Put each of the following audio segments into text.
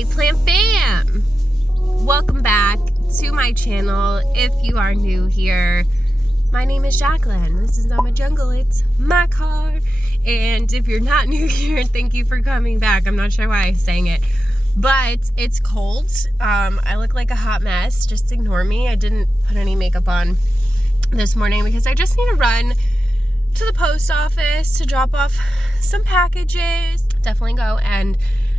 Hey plant fam! Welcome back to my channel. If you are new here, my name is Jacqueline. This is not my jungle, it's my car. And if you're not new here, thank you for coming back. I'm not sure why I sang it, but it's cold. I look like a hot mess. Just ignore me. I didn't put any makeup on this morning because I just need to run to the post office to drop off some packages. Definitely go and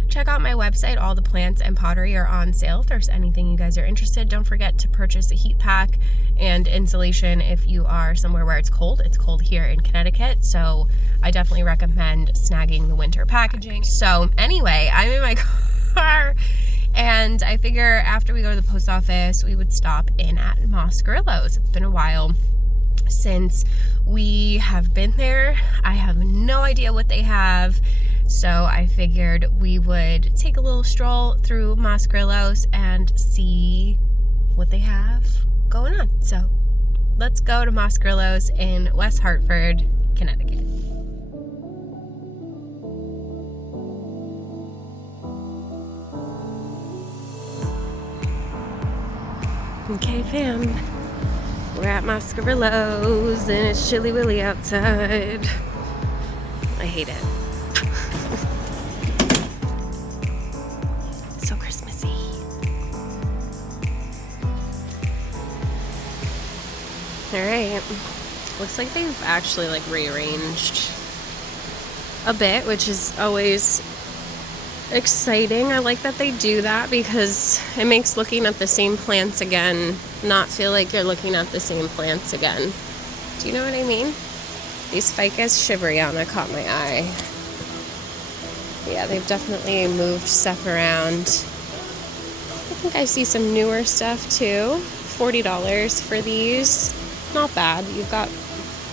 check out my website. All the plants and pottery are on sale. If there's anything you guys are interested, don't forget to purchase a heat pack and insulation if you are somewhere where it's cold. It's cold here in Connecticut, so I definitely recommend snagging the winter packaging. So anyway, I'm in my car and I figure after we go to the post office, we would stop in at Moscarillo's. It's been a while since we have been there. I have no idea what they have. So I figured we would take a little stroll through Moscarillo's and see what they have going on. So let's go to Moscarillo's in West Hartford, Connecticut. Okay fam, we're at Moscarillo's and it's chilly willy outside. I hate it. So Christmassy. Alright, looks like they've actually like rearranged a bit, which is always exciting. I like that they do that because it makes looking at the same plants again not feel like you're looking at the same plants again. Do you know what I mean? These Ficus Shiveriana caught my eye. Yeah, they've definitely moved stuff around. I think I see some newer stuff too. $40 for these. Not bad. You've got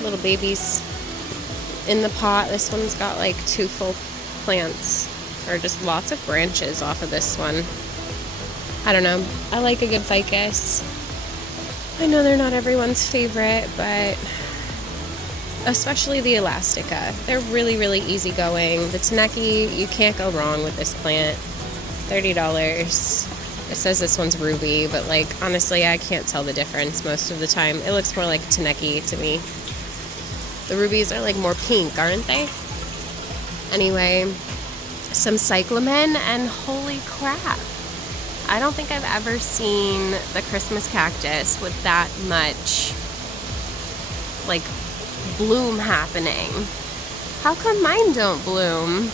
little babies in the pot. This one's got like 2 full plants, or just lots of branches off of this one. I don't know. I like a good ficus. I know they're not everyone's favorite, but especially the elastica. They're really, really easygoing. The Taneki, you can't go wrong with this plant. $30. It says this one's ruby, but like honestly, I can't tell the difference most of the time. It looks more like Taneki to me. The rubies are like more pink, aren't they? Anyway, some cyclamen, and holy crap, I don't think I've ever seen the Christmas cactus with that much like bloom happening. How come mine don't bloom?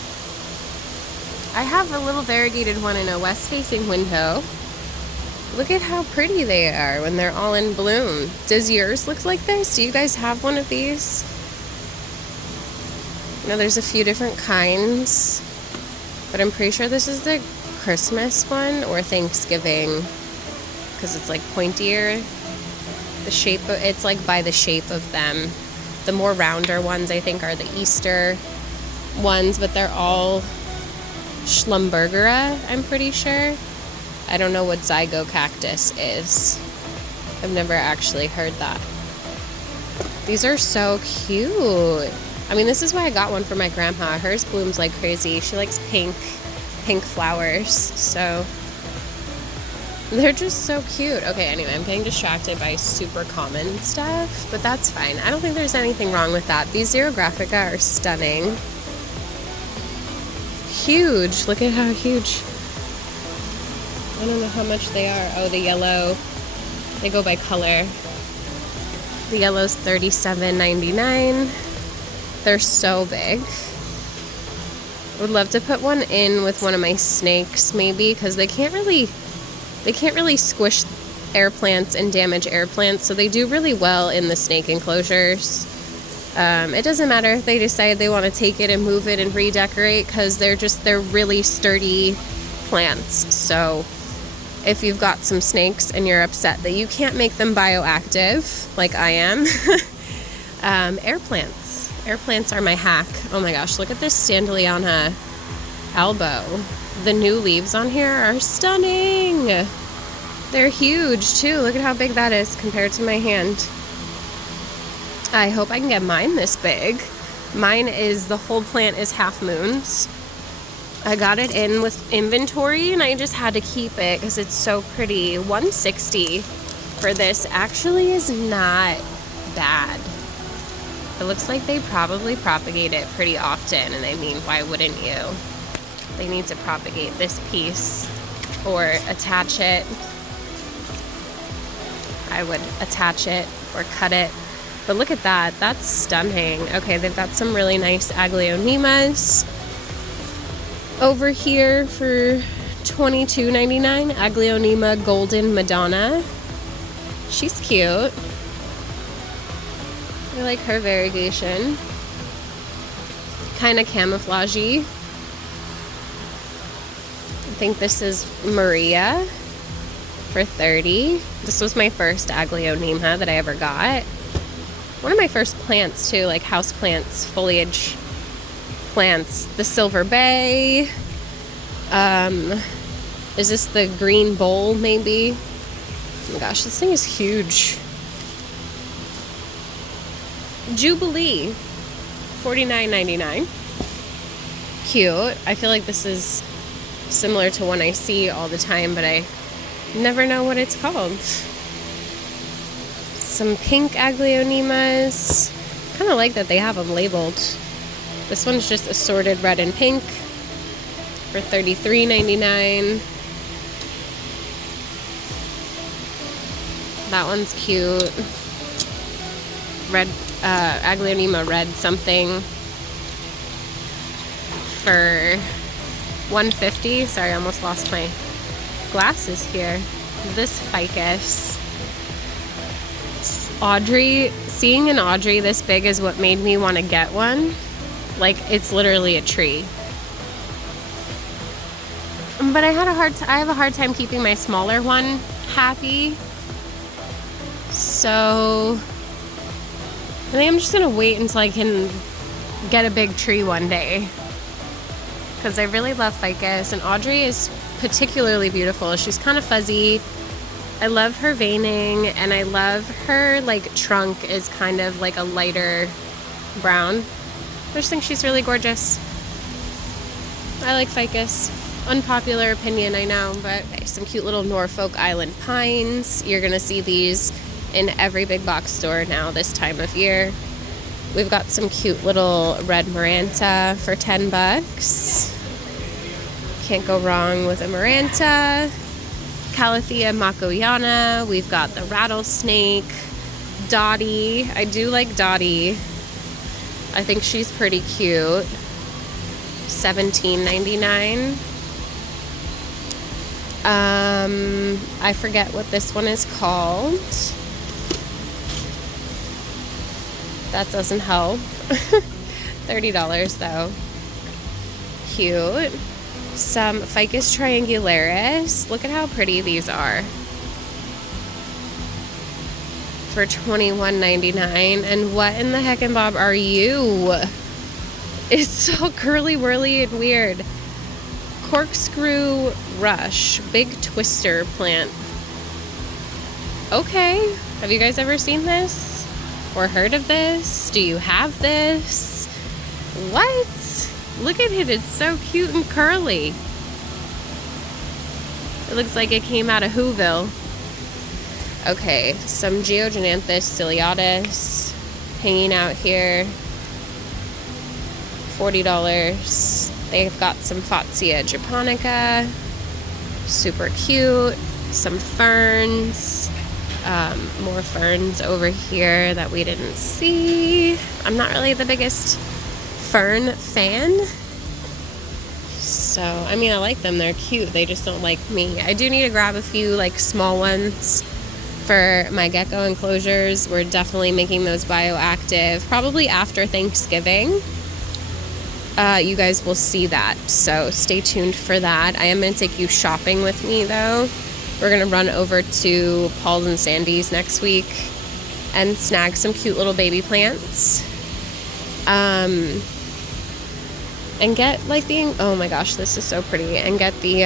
I have a little variegated one in a west-facing window. Look at how pretty they are when they're all in bloom. Does yours look like this? Do you guys have one of these? You know, there's a few different kinds, but I'm pretty sure this is the Christmas one or Thanksgiving because it's like pointier. The shape of it's like by the shape of them. The more rounder ones I think are the Easter ones, but they're all Schlumbergera, I'm pretty sure. I don't know what zygo cactus is. I've never actually heard that. These are so cute. I mean, this is why I got one for my grandma. Hers blooms like crazy. She likes pink flowers, so they're just so cute. Okay, anyway, I'm getting distracted by super common stuff, but that's fine. I don't think there's anything wrong with that. These Xerographica are stunning. Huge. Look at how huge. I don't know how much they are. Oh, the yellow. They go by color. The yellow's $37.99. They're so big. I would love to put one in with one of my snakes, maybe, because they can't really squish air plants and damage air plants, so they do really well in the snake enclosures. It doesn't matter if they decide they want to take it and move it and redecorate, because they're really sturdy plants. So if you've got some snakes and you're upset that you can't make them bioactive like I am, air plants are my hack. Oh my gosh, look at this Standeliana elbow. The new leaves on here are stunning. They're huge too. Look at how big that is compared to my hand. I hope I can get mine this big. Mine is, the whole plant is half moons. I got it in with inventory and I just had to keep it because it's so pretty. $160 for this actually is not bad. It looks like they probably propagate it pretty often, and I mean, why wouldn't you? They need to propagate this piece or attach it. I would attach it or cut it. But look at that, that's stunning. Okay, they've got some really nice aglaonemas over here for $22.99. Aglaonema Golden Madonna. She's cute. I like her variegation. Kind of camouflagey. I think this is Maria for $30. This was my first aglaonema that I ever got. One of my first plants too, like house plants, foliage plants. The Silver Bay. Is this the green bowl maybe? Oh my gosh, this thing is huge. Jubilee, $49.99. Cute. I feel like this is similar to one I see all the time, but I never know what it's called. Some pink aglaonemas. Kind of like that they have them labeled. This one's just assorted red and pink for $33.99. That one's cute. Red aglaonema red something for $150. Sorry, I almost lost my glasses here. This ficus. Audrey, seeing an Audrey this big is what made me want to get one. Like, it's literally a tree. But I have a hard time keeping my smaller one happy. So I think I'm just gonna wait until I can get a big tree one day, because I really love ficus, and Audrey is particularly beautiful. She's kind of fuzzy. I love her veining, and I love her like trunk is kind of like a lighter brown. I just think she's really gorgeous. I like ficus. Unpopular opinion, I know, but some cute little Norfolk Island pines. You're gonna see these in every big box store now this time of year. We've got some cute little red Maranta for $10. Can't go wrong with a Maranta. Calathea Makoyana. We've got the rattlesnake. Dottie. I do like Dottie. I think she's pretty cute. $17.99. I forget what this one is called. That doesn't help. $30 though. Cute. Some Ficus triangularis. Look at how pretty these are. For $21.99. And what in the heck and bob are you? It's so curly whirly and weird. Corkscrew rush. Big twister plant. Okay. Have you guys ever seen this? Or heard of this? Do you have this? What? Look at it. It's so cute and curly. It looks like it came out of Whoville. Okay, some Georgianthus ciliatus hanging out here. $40. They've got some Fatsia japonica. Super cute. Some ferns. More ferns over here that we didn't see. I'm not really the biggest fern fan. So, I mean, I like them. They're cute. They just don't like me. I do need to grab a few, like, small ones for my gecko enclosures. We're definitely making those bioactive. Probably after Thanksgiving. You guys will see that. So, stay tuned for that. I am going to take you shopping with me, though. We're going to run over to Paul's and Sandy's next week and snag some cute little baby plants. And get like the, oh my gosh, this is so pretty. And get the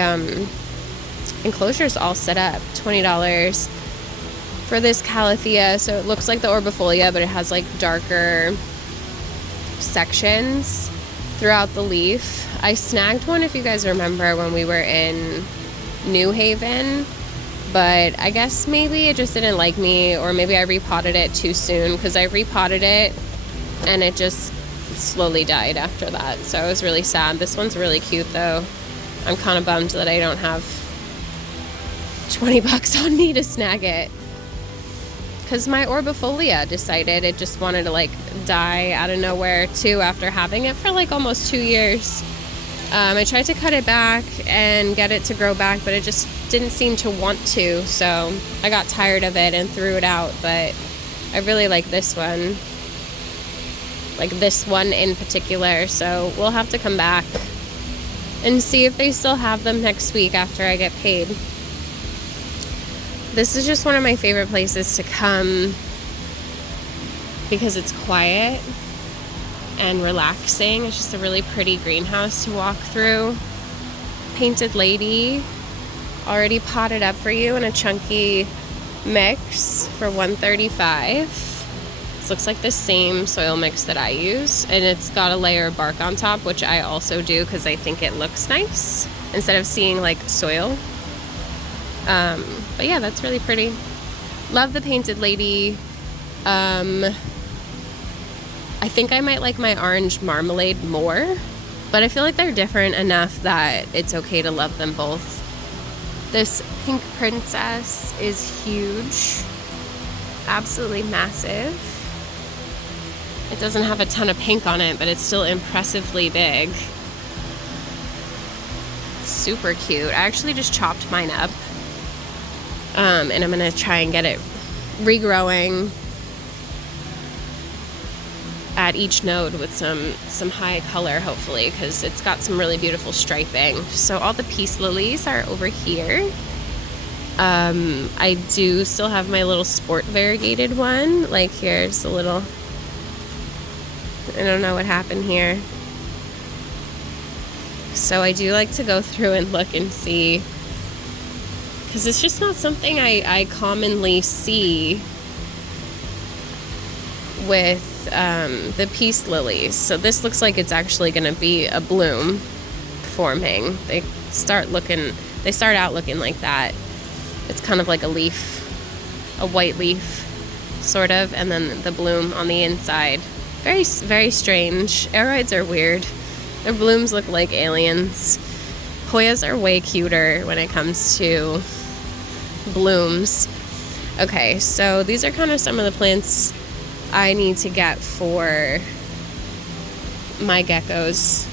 enclosures all set up. $20 for this calathea. So it looks like the orbifolia, but it has like darker sections. throughout the leaf. I snagged one, if you guys remember, when we were in New Haven, but I guess maybe it just didn't like me, or maybe I repotted it too soon, because I repotted it and it just slowly died after that. So I was really sad. This one's really cute though. I'm kind of bummed that I don't have 20 bucks on me to snag it, because my Orbifolia decided it just wanted to like die out of nowhere too after having it for like almost 2 years. I tried to cut it back and get it to grow back, but it just didn't seem to want to, so I got tired of it and threw it out. But I really like this one, in particular, so we'll have to come back and see if they still have them next week after I get paid. This is just one of my favorite places to come because it's quiet and relaxing. It's just a really pretty greenhouse to walk through. Painted Lady, already potted up for you in a chunky mix for $135. This looks like the same soil mix that I use, and it's got a layer of bark on top, which I also do because I think it looks nice instead of seeing like soil. But yeah, that's really pretty. Love the Painted Lady. I think I might like my Orange Marmalade more, but I feel like they're different enough that it's okay to love them both. This Pink Princess is huge, absolutely massive. It doesn't have a ton of pink on it, but it's still impressively big. Super cute. I actually just chopped mine up, and I'm gonna try and get it regrowing at each node with some high color, hopefully, because it's got some really beautiful striping. So all the peace lilies are over here. I do still have my little sport variegated one. Like here's a little, I don't know what happened here. So I do like to go through and look and see, because it's just not something I commonly see with the peace lilies. So this looks like it's actually going to be a bloom forming. They start out looking like that. It's kind of like a leaf, a white leaf sort of, and then the bloom on the inside. Very, very strange. Aroids are weird. Their blooms look like aliens. Hoyas are way cuter when it comes to blooms. Okay, so these are kind of some of the plants I need to get for my geckos.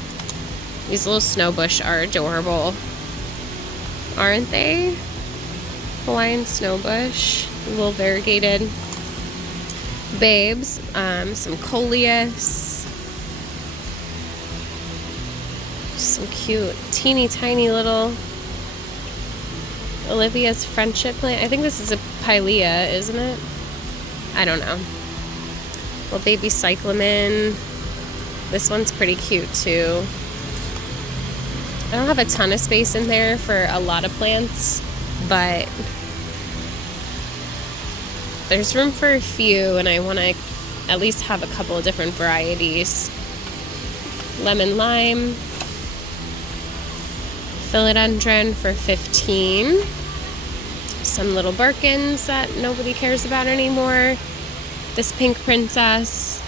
These little snowbush are adorable, aren't they? Hawaiian snowbush, little variegated babes. Some coleus, some cute teeny tiny little Olivia's friendship plant. I think this is a pilea, isn't it? I don't know. Well, baby cyclamen. This one's pretty cute too. I don't have a ton of space in there for a lot of plants, but there's room for a few, and I want to at least have a couple of different varieties. Lemon lime, philodendron for $15. Some little Birkins that nobody cares about anymore. This Pink Princess,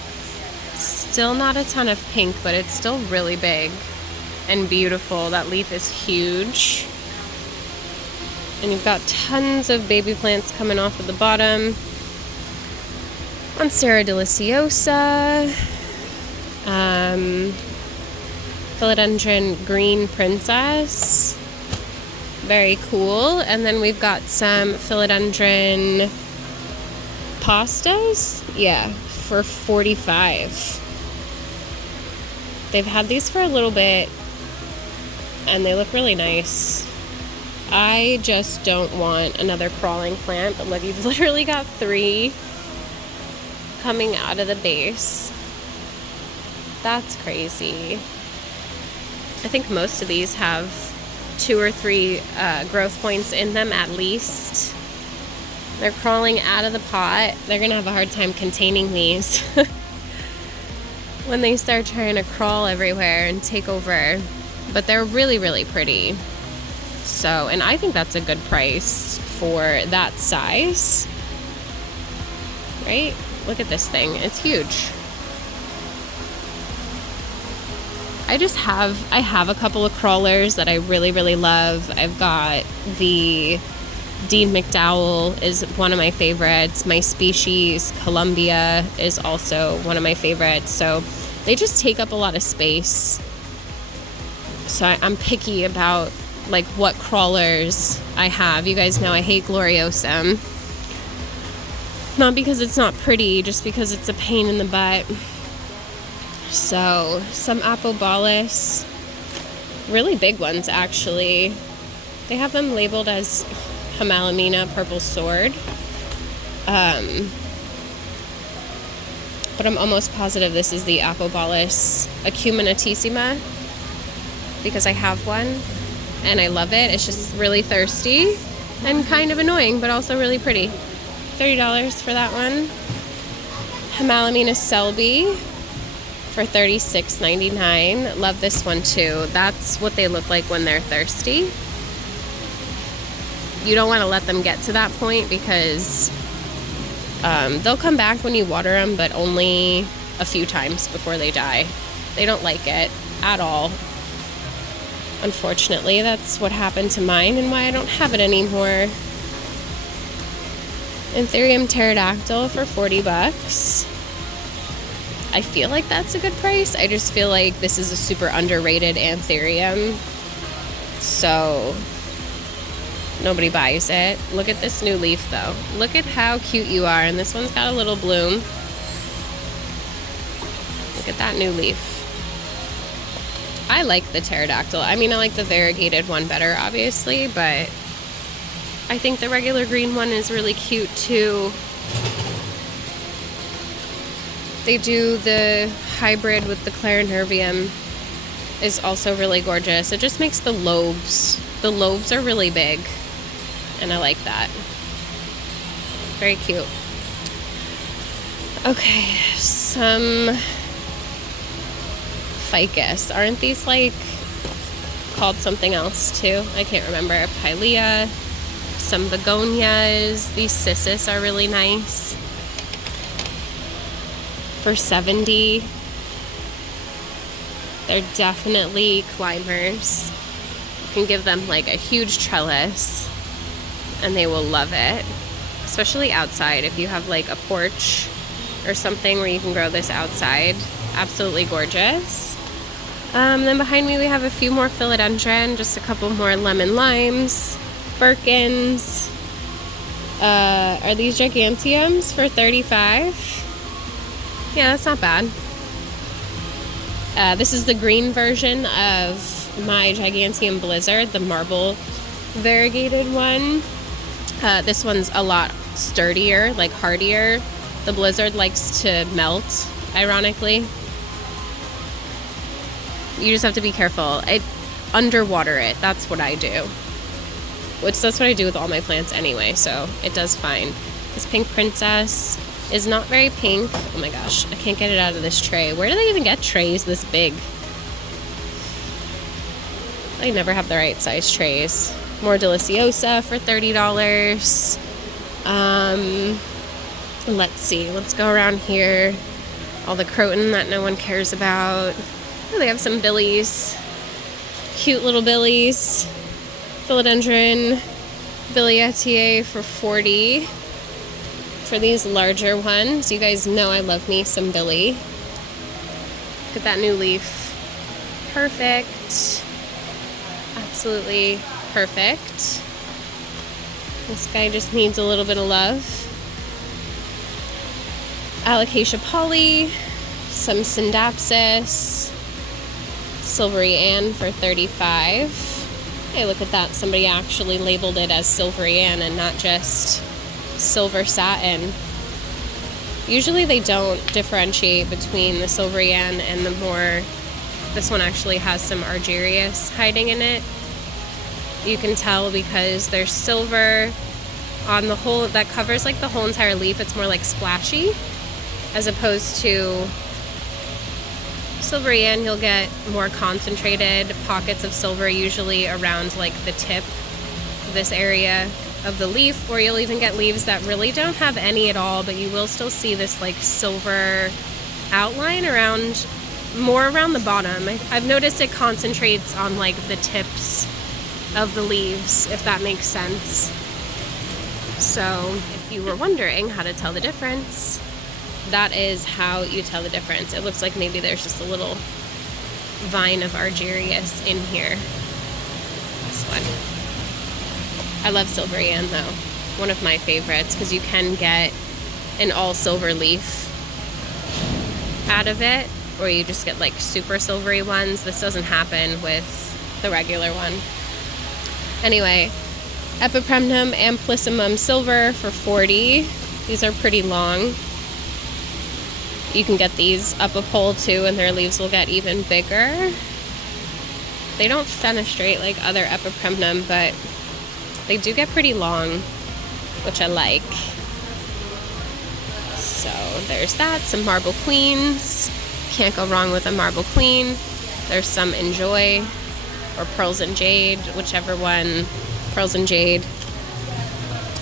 still not a ton of pink, but it's still really big and beautiful. That leaf is huge. And you've got tons of baby plants coming off at the bottom. Monstera deliciosa, Philodendron Green Princess, very cool. And then we've got some Philodendron pastas, yeah, for $45. They've had these for a little bit and they look really nice. I just don't want another crawling plant, but look, you've literally got 3 coming out of the base. That's crazy. I think most of these have 2 or 3 growth points in them at least. They're crawling out of the pot. They're gonna have a hard time containing these. when they start trying to crawl everywhere and take over. But they're really, really pretty. So, and I think that's a good price for that size. Right? Look at this thing. It's huge. I have a couple of crawlers that I really, really love. I've got the Dean McDowell is one of my favorites. My species, Columbia, is also one of my favorites. So they just take up a lot of space. So I'm picky about like what crawlers I have. You guys know I hate Gloriosum. Not because it's not pretty, just because it's a pain in the butt. So some Apobalis, really big ones actually. They have them labeled as Himalamina Purple Sword. But I'm almost positive this is the Apobalis Acuminatissima, because I have one and I love it. It's just really thirsty and kind of annoying, but also really pretty. $30 for that one. Himalamina Selby for $36.99. Love this one too. That's what they look like when they're thirsty. You don't want to let them get to that point because they'll come back when you water them, but only a few times before they die. They don't like it at all. Unfortunately, that's what happened to mine and why I don't have it anymore. Anthurium pterodactyl for $40. I feel like that's a good price. I just feel like this is a super underrated Anthurium. So nobody buys it. Look at this new leaf though. Look at how cute you are. And this one's got a little bloom. Look at that new leaf. I like the pterodactyl. I mean, I like the variegated one better, obviously, but I think the regular green one is really cute too. They do the hybrid with the Clarinervium is also really gorgeous. It just makes the lobes are really big, and I like that. Very cute. Okay, some Ficus. Aren't these like called something else too? I can't remember. Pilea, some begonias. These cissus are really nice. For $70. They're definitely climbers. You can give them like a huge trellis and they will love it, especially outside. If you have like a porch or something where you can grow this outside, absolutely gorgeous. Then behind me we have a few more philodendron, just a couple more lemon limes, Birkins. Are these giganteums for $35? Yeah, that's not bad. This is the green version of my Giganteum Blizzard, the marble variegated one. This one's a lot sturdier, like hardier. The Blizzard likes to melt, ironically. You just have to be careful. I underwater it. That's what I do. That's what I do with all my plants anyway, so it does fine. This Pink Princess is not very pink. Oh my gosh, I can't get it out of this tray. Where do they even get trays this big? I never have the right size trays. More Deliciosa for $30. Let's see, let's go around here. All the croton that no one cares about. Oh, they have some billies. Cute little billies. Philodendron Billietier for $40. For these larger ones, you guys know I love me some Billy. Look at that new leaf. Perfect. Absolutely perfect. This guy just needs a little bit of love. Alocasia Polly, some Syndapsis, Silvery Ann for $35. Hey, look at that. Somebody actually labeled it as Silvery Ann and not just Silver Satin. Usually they don't differentiate between the Silvery Ann and the more, this one actually has some Argyrius hiding in it. You can tell because there's silver on the whole, that covers like the whole entire leaf. It's more like splashy as opposed to Silverian, you'll get more concentrated pockets of silver, usually around like the tip, this area of the leaf, or you'll even get leaves that really don't have any at all, but you will still see this like silver outline around, more around the bottom. I've noticed it concentrates on like the tips of the leaves, if that makes sense. So if you were wondering how to tell the difference, that is how you tell the difference. It looks like maybe there's just a little vine of Argyrius in here. This one. I love Silverian though. One of my favorites, because you can get an all silver leaf out of it, or you just get like super silvery ones. This doesn't happen with the regular one. Anyway, Epipremnum Amplissimum Silver for $40. These are pretty long. You can get these up a pole too, and their leaves will get even bigger. They don't fenestrate like other Epipremnum, but they do get pretty long, which I like. So there's that. Some Marble Queens. Can't go wrong with a Marble Queen. There's some Enjoy or Pearls and Jade, whichever one. Pearls and Jade.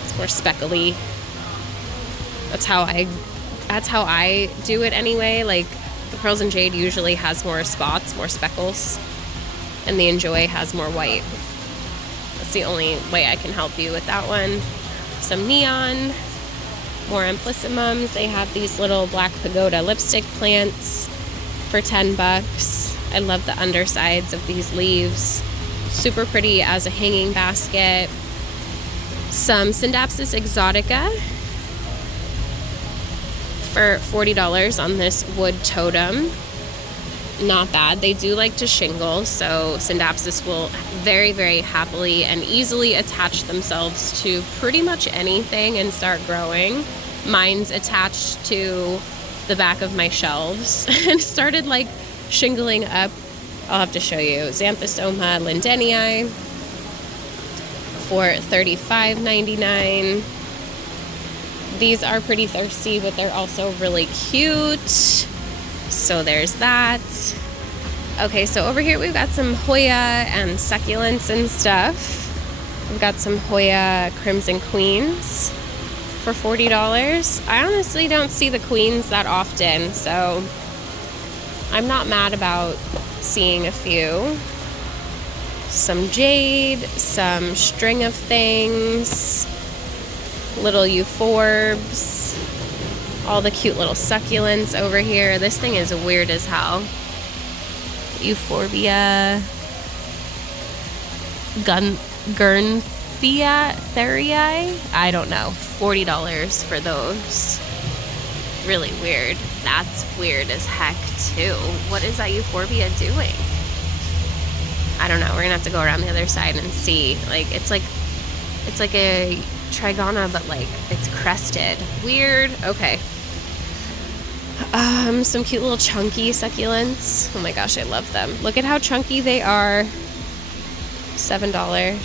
It's more speckly. That's how I do it anyway. Like the Pearls and Jade usually has more spots, more speckles, and the Enjoy has more white. That's the only way I can help you with that one. Some Neon, more Amplissimums. They have these little black pagoda lipstick plants for $10. I love the undersides of these leaves. Super pretty as a hanging basket. Some Syndapsis exotica for $40 on this wood totem. Not bad. They do like to shingle, so Syndapsis will very, very happily and easily attach themselves to pretty much anything and start growing. Mine's attached to the back of my shelves and started like shingling up. I'll have to show you. Xanthosoma lindenii for $35.99. These are pretty thirsty, but they're also really cute. So there's that. Okay, so over here we've got some Hoya and succulents and stuff. We've got some Hoya Crimson Queens for $40. I honestly don't see the queens that often, so I'm not mad about seeing a few. Some Jade, some String of Things, little Euphorbs, all the cute little succulents over here. This thing is weird as hell. Euphorbia, Gurnthia Therii, I don't know. $40 for those. Really weird. That's weird as heck too. What is that Euphorbia doing? I don't know. We're gonna have to go around the other side and see. Like it's like a Trigona, but like it's crested. Weird. Okay. Some cute little chunky succulents. Oh my gosh, I love them. Look at how chunky they are. $7.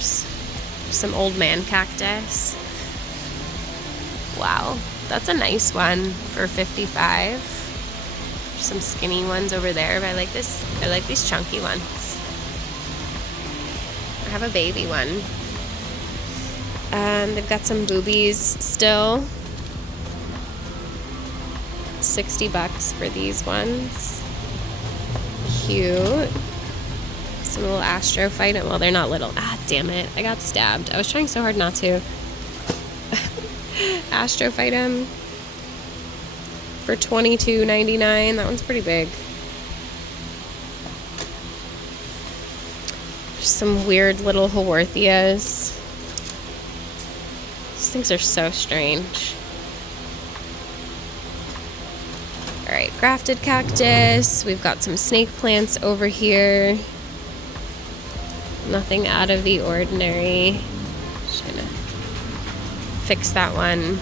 Some old man cactus. Wow, that's a nice one for $55. Some skinny ones over there, but I like this. I like these chunky ones. I have a baby one. They've got some boobies still. $60 for these ones. Cute. Some little astrophytum. Well, they're not little. Ah, damn it. I got stabbed. I was trying so hard not to. Astrophytum for $22.99. That one's pretty big. Some weird little Haworthias. These things are so strange. Alright, grafted cactus. We've got some snake plants over here. Nothing out of the ordinary. Just gonna fix that one.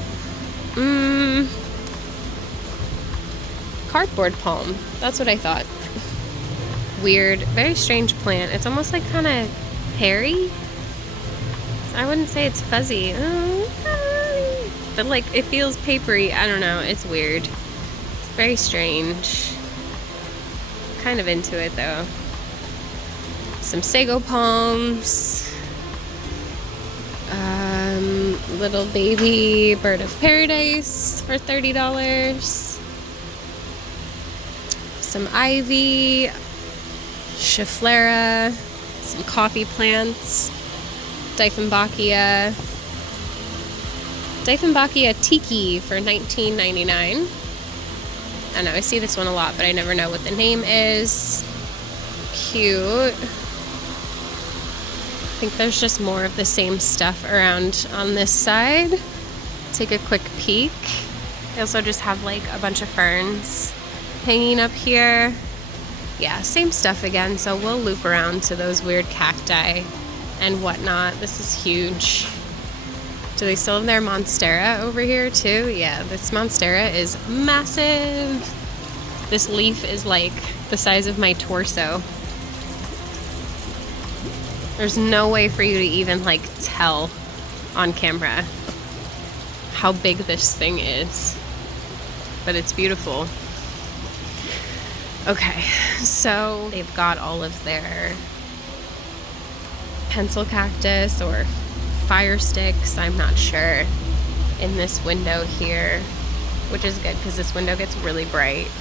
Cardboard palm. That's what I thought. Weird, very strange plant. It's almost like kind of hairy. I wouldn't say it's fuzzy. But like it feels papery. I don't know. It's weird. It's very strange. Kind of into it though. Some sago palms. Little baby bird of paradise for $30. Some ivy, schefflera, some coffee plants, Dieffenbachia tiki for $19.99. I don't know, I see this one a lot, but I never know what the name is. Cute. I think there's just more of the same stuff around on this side. Take a quick peek. They also just have like a bunch of ferns hanging up here. Yeah, same stuff again, so we'll loop around to those weird cacti and whatnot. This is huge. Do they still have their monstera over here too? Yeah, this monstera is massive. This leaf is like the size of my torso. There's no way for you to even like tell on camera how big this thing is, but it's beautiful. Okay, so they've got all of their pencil cactus or fire sticks, I'm not sure, in this window here, which is good because this window gets really bright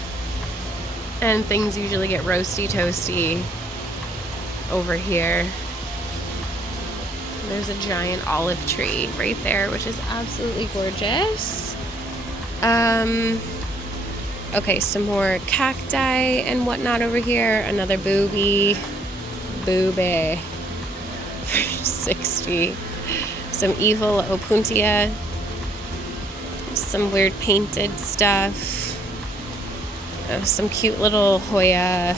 and things usually get roasty toasty over here. There's a giant olive tree right there, which is absolutely gorgeous. Okay, some more cacti and whatnot over here. Another booby for 60. Some evil opuntia. Some weird painted stuff. Some cute little Hoya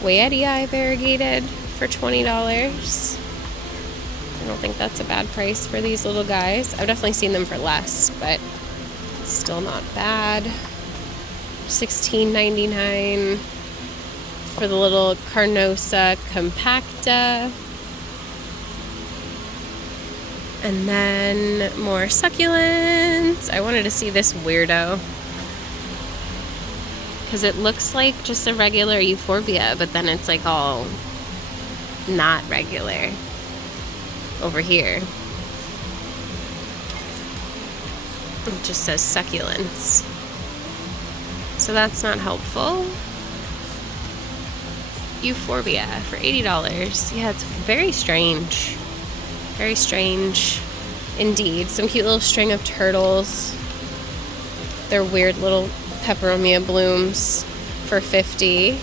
variegated for $20. I don't think that's a bad price for these little guys. I've definitely seen them for less, but still not bad. $16.99 for the little Carnosa compacta. And then more succulents. I wanted to see this weirdo because it looks like just a regular euphorbia, but then it's like all not regular over here. It just says succulents. So that's not helpful. Euphorbia for $80. Yeah, it's very strange. Very strange indeed. Some cute little string of turtles. They're weird little peperomia blooms for $50.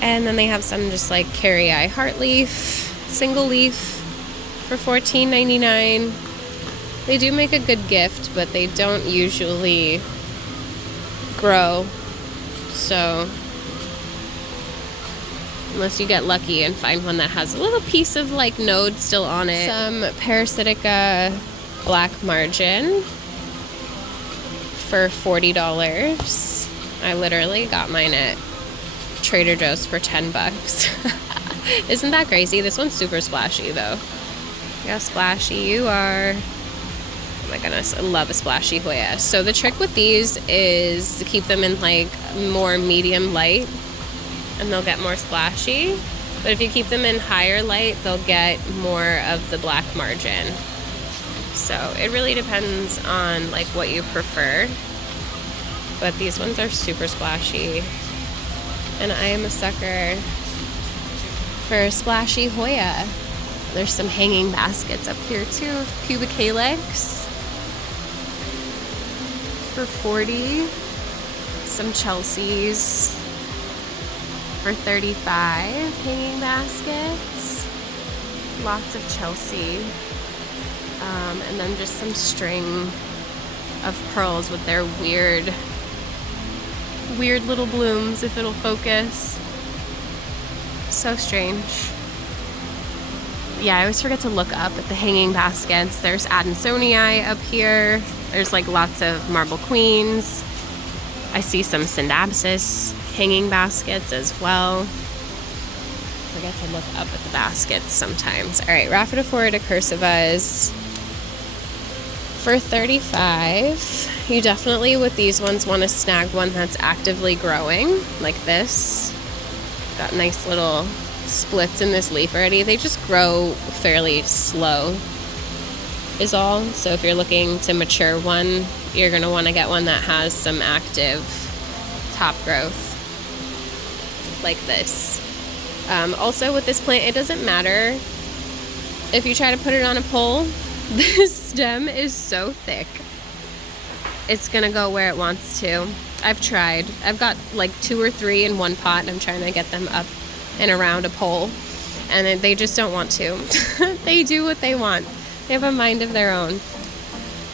And then they have some just like carry-eye heartleaf, single leaf for $14.99. They do make a good gift, but they don't usually grow. So unless you get lucky and find one that has a little piece of like node still on it. Some Parasitica black margin for $40. I literally got mine at Trader Joe's for $10. Isn't that crazy? This one's super splashy though. See how splashy you are. Oh my goodness, I love a splashy Hoya. So the trick with these is to keep them in like more medium light and they'll get more splashy. But if you keep them in higher light, they'll get more of the black margin. So it really depends on like what you prefer. But these ones are super splashy. And I am a sucker for splashy Hoya. There's some hanging baskets up here too of pubic calyx for $40. Some Chelseas for $35. Hanging baskets. Lots of Chelsea. And then just some string of pearls with their weird little blooms, if it'll focus. So strange. Yeah, I always forget to look up at the hanging baskets. There's Adansonii up here. There's like lots of marble queens. I see some Synapsis hanging baskets as well. Forget to look up at the baskets sometimes. All right, Rhaphidophora decursivas for $35. You definitely with these ones want to snag one that's actively growing, like this. Got nice little splits in this leaf already. They just grow fairly slow is all. So if you're looking to mature one, you're going to want to get one that has some active top growth like this. Also with this plant, it doesn't matter if you try to put it on a pole. This stem is so thick. It's going to go where it wants to. I've tried. I've got like 2 or 3 in one pot and I'm trying to get them up and around a pole. And they just don't want to. They do what they want. They have a mind of their own.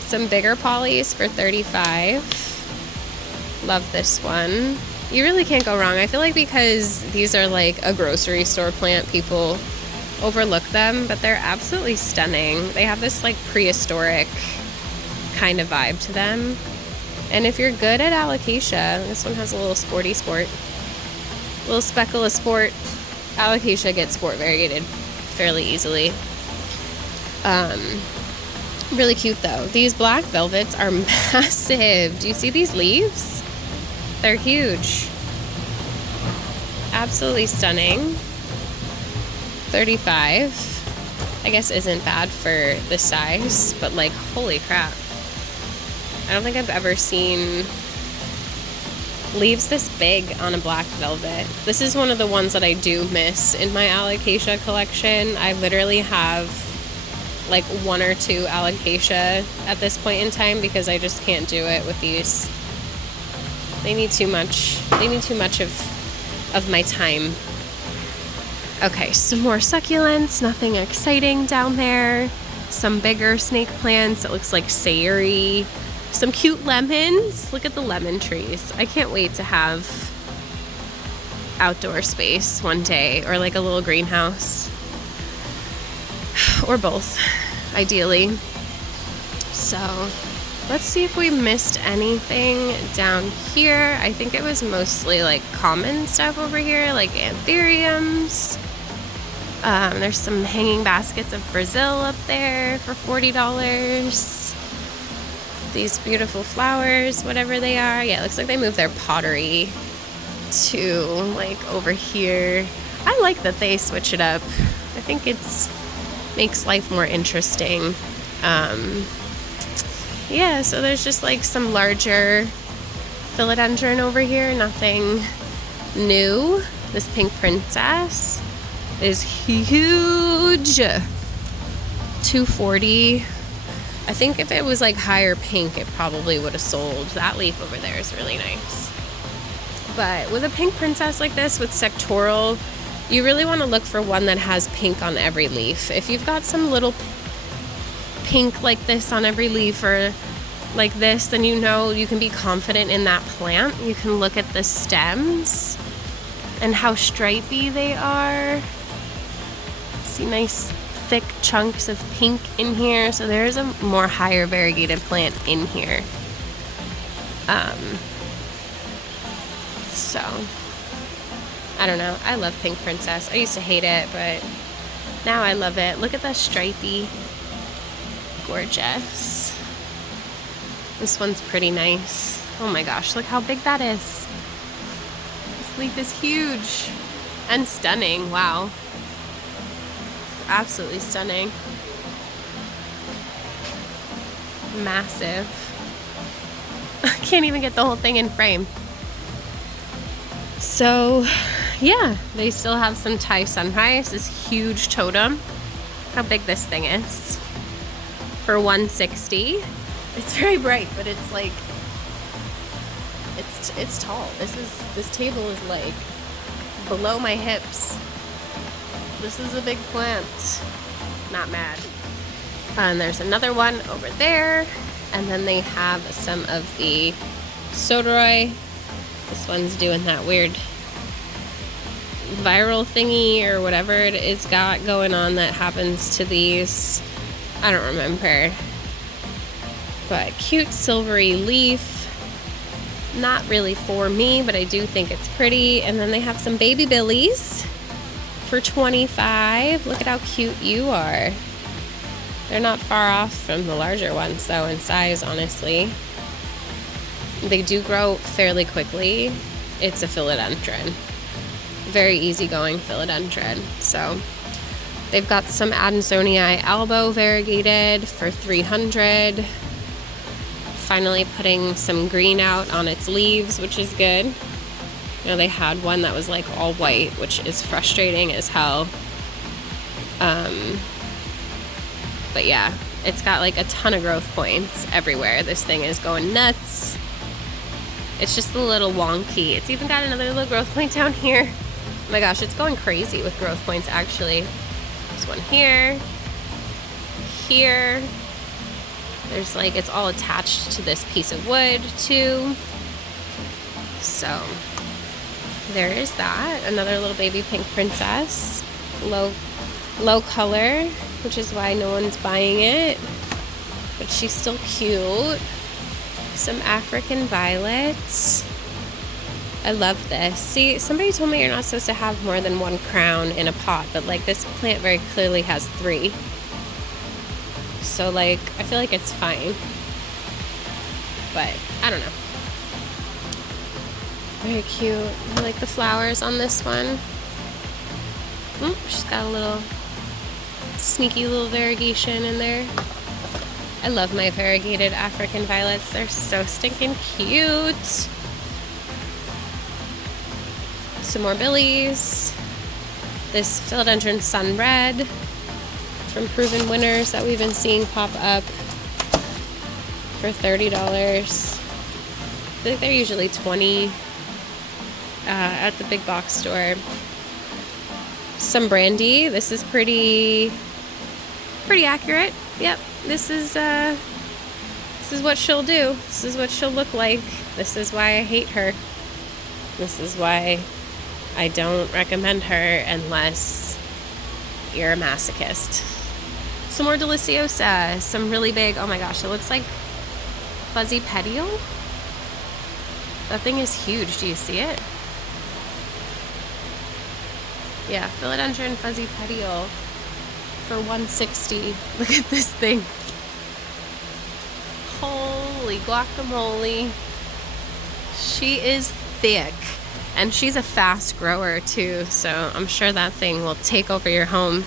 Some bigger polys for $35. Love this one. You really can't go wrong. I feel like because these are like a grocery store plant, people overlook them, but they're absolutely stunning. They have this like prehistoric kind of vibe to them. And if you're good at alocasia, this one has a little sporty sport. Little speckle of sport. Alocasia gets sport variegated fairly easily. Really cute though. These black velvets are massive. Do you see these leaves? They're huge. Absolutely stunning. $35. I guess isn't bad for the size, but like, holy crap. I don't think I've ever seen leaves this big on a black velvet. This is one of the ones that I do miss in my alocasia collection. I literally have like 1 or 2 alocasia at this point in time because I just can't do it with these. They need too much. They need too much of my time. Okay, some more succulents. Nothing exciting down there. Some bigger snake plants. It looks like sayuri. Some cute lemons. Look at the lemon trees. I can't wait to have outdoor space one day, or like a little greenhouse, or both, ideally. So let's see if we missed anything down here. I think it was mostly like common stuff over here, like anthuriums. There's some hanging baskets of Brazil up there for $40. These beautiful flowers, whatever they are. Yeah, it looks like they moved their pottery to like over here. I like that they switch it up. I think it's makes life more interesting. Yeah, so there's just like some larger philodendron over here. Nothing new. This pink princess is huge. $240. I think if it was like higher pink, it probably would have sold. That leaf over there is really nice. But with a pink princess like this with sectoral, you really want to look for one that has pink on every leaf. If you've got some little pink like this on every leaf or like this, then you know you can be confident in that plant. You can look at the stems and how stripy they are. See nice thick chunks of pink in here, so there's a more higher variegated plant in here. So I don't know, I love pink princess. I used to hate it, but now I love it. Look at that stripy, gorgeous. This one's pretty nice. Oh my gosh, look how big that is. This leaf is huge and stunning. Wow. Absolutely stunning. Massive. I can't even get the whole thing in frame. So yeah, they still have some Thai sunrise, this huge totem. How big this thing is. For $160. It's very bright, but it's like it's tall. This table is like below my hips. This is a big plant. Not mad. And there's another one over there. And then they have some of the Soderoy. This one's doing that weird viral thingy or whatever it is got going on that happens to these. I don't remember. But cute silvery leaf. Not really for me, but I do think it's pretty. And then they have some baby billies for $25. Look at how cute you are. They're not far off from the larger ones though in size, honestly. They do grow fairly quickly. It's a philodendron. Very easygoing philodendron. So they've got some Adansonii albo variegated for $300. Finally putting some green out on its leaves, which is good. You know, they had one that was like all white, which is frustrating as hell. But yeah, it's got like a ton of growth points everywhere. This thing is going nuts. It's just a little wonky. It's even got another little growth point down here. Oh my gosh, it's going crazy with growth points actually. There's one here, here. There's like, it's all attached to this piece of wood too. So there is that. Another little baby pink princess. Low color, which is why no one's buying it. But she's still cute. Some African violets. I love this. See, somebody told me you're not supposed to have more than one crown in a pot, but like this plant very clearly has 3. So like, I feel like it's fine. But I don't know. Very cute. I like the flowers on this one. She's got a little sneaky little variegation in there. I love my variegated African violets. They're so stinking cute. Some more billies. This Philodendron Sun Red from Proven Winners that we've been seeing pop up for $30. I feel like they're usually $20 at the big box store. Some brandy. This is pretty accurate. Yep, this is what she'll do. This is what she'll look like. This is why I hate her. This is why I don't recommend her unless you're a masochist. Some more Deliciosa. Some really big, oh my gosh, it looks like fuzzy petiole. That thing is huge. Do you see it? Yeah, Philodendron fuzzy petiole for $160. Look at this thing. Holy guacamole. She is thick. And she's a fast grower too, so I'm sure that thing will take over your home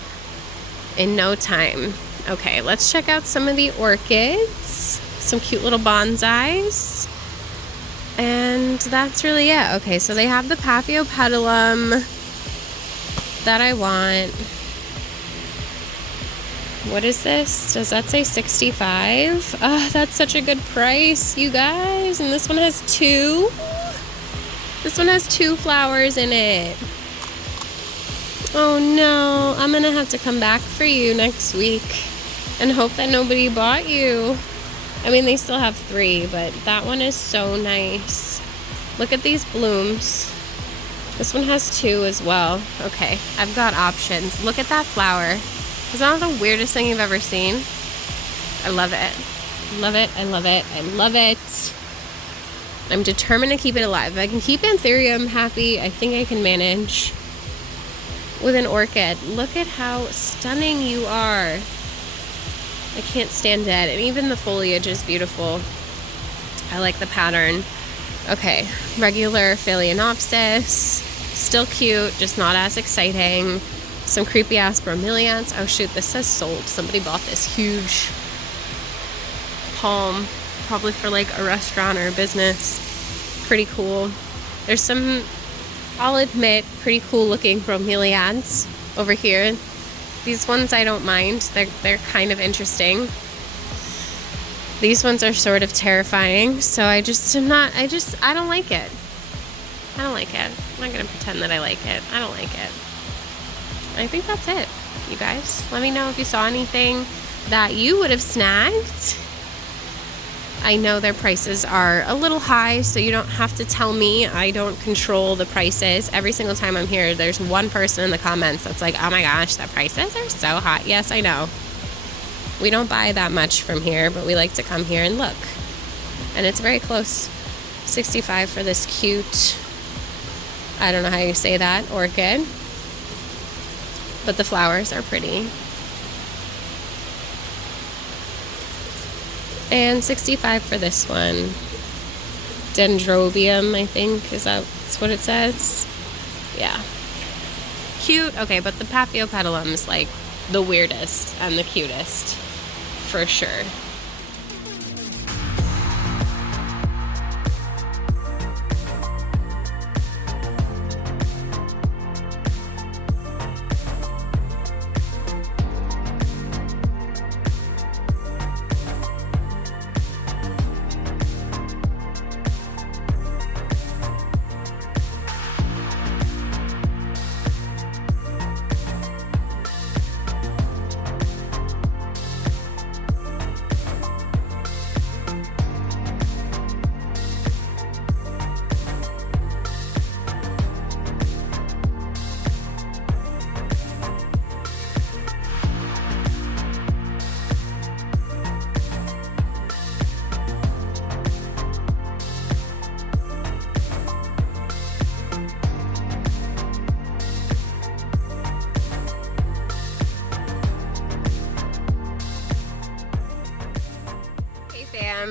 in no time. Okay, let's check out some of the orchids. Some cute little bonsais. And that's really it. Okay, so they have the Paphiopedilum that I want. What is this? Does that say 65? Oh, that's such a good price, you guys. And this one has 2. This one has 2 flowers in it. Oh no, I'm gonna have to come back for you next week and hope that nobody bought you. I mean, they still have 3, but that one is so nice. Look at these blooms. This one has 2 as well. Okay, I've got options. Look at that flower. Is that the weirdest thing you've ever seen? I love it. Love it, I love it, I love it. I'm determined to keep it alive. If I can keep Anthurium happy, I think I can manage with an orchid. Look at how stunning you are. I can't stand dead. And even the foliage is beautiful. I like the pattern. Okay, regular Phalaenopsis. Still cute, just not as exciting. Some creepy ass bromeliads. Oh shoot, this says sold. Somebody bought this huge palm, probably for like a restaurant or a business. Pretty cool. There's some, I'll admit, pretty cool looking bromeliads over here. These ones I don't mind. They're kind of interesting. These ones are sort of terrifying, so I don't like it. I don't like it. I'm not gonna pretend that I like it. I don't like it. I think that's it, you guys. Let me know if you saw anything that you would have snagged. I know their prices are a little high, so you don't have to tell me. I don't control the prices. Every single time I'm here, there's one person in the comments that's like, oh my gosh, the prices are so high. Yes, I know. We don't buy that much from here, but we like to come here and look. And it's very close. $65 for this cute, I don't know how you say that, orchid. But the flowers are pretty. And $65 for this one. dendrobium, I think. That's what it says? Yeah. Cute. Okay, but the Paphiopedilum is like the weirdest and the cutest, for sure.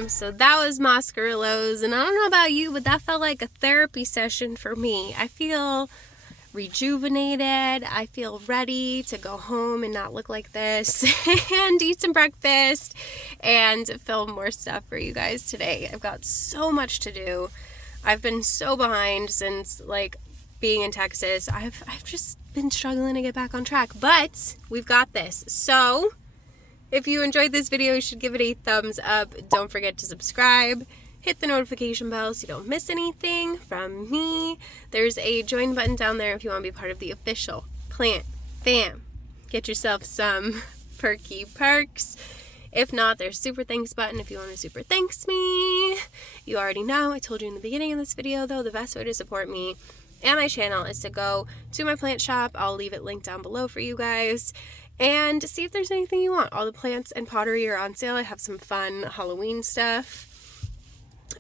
So that was Moscarillos, and I don't know about you, but that felt like a therapy session for me. I feel rejuvenated. I feel ready to go home and not look like this and eat some breakfast and film more stuff for you guys today. I've got so much to do. I've been so behind since like being in Texas. I've just been struggling to get back on track, but we've got this. So if you enjoyed this video, you should give it a thumbs up. Don't forget to subscribe. Hit the notification bell so you don't miss anything from me. There's a join button down there if you want to be part of the official Plant Fam. Get yourself some perky perks. If not, there's super thanks button if you want to super thanks me. You already know, I told you in the beginning of this video though, the best way to support me and my channel is to go to my plant shop. I'll leave it linked down below for you guys. And see if there's anything you want. All the plants and pottery are on sale. I have some fun Halloween stuff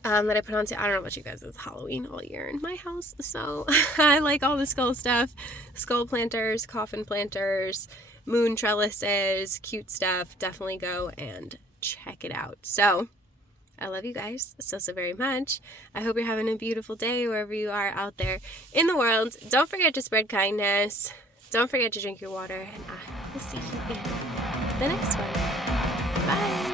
that I put on sale. I don't know about you guys, it's Halloween all year in my house. So I like all the skull stuff. Skull planters, coffin planters, moon trellises, cute stuff. Definitely go and check it out. So I love you guys so very much. I hope you're having a beautiful day wherever you are out there in the world. Don't forget to spread kindness. Don't forget to drink your water, and I will see you in the next one. Bye!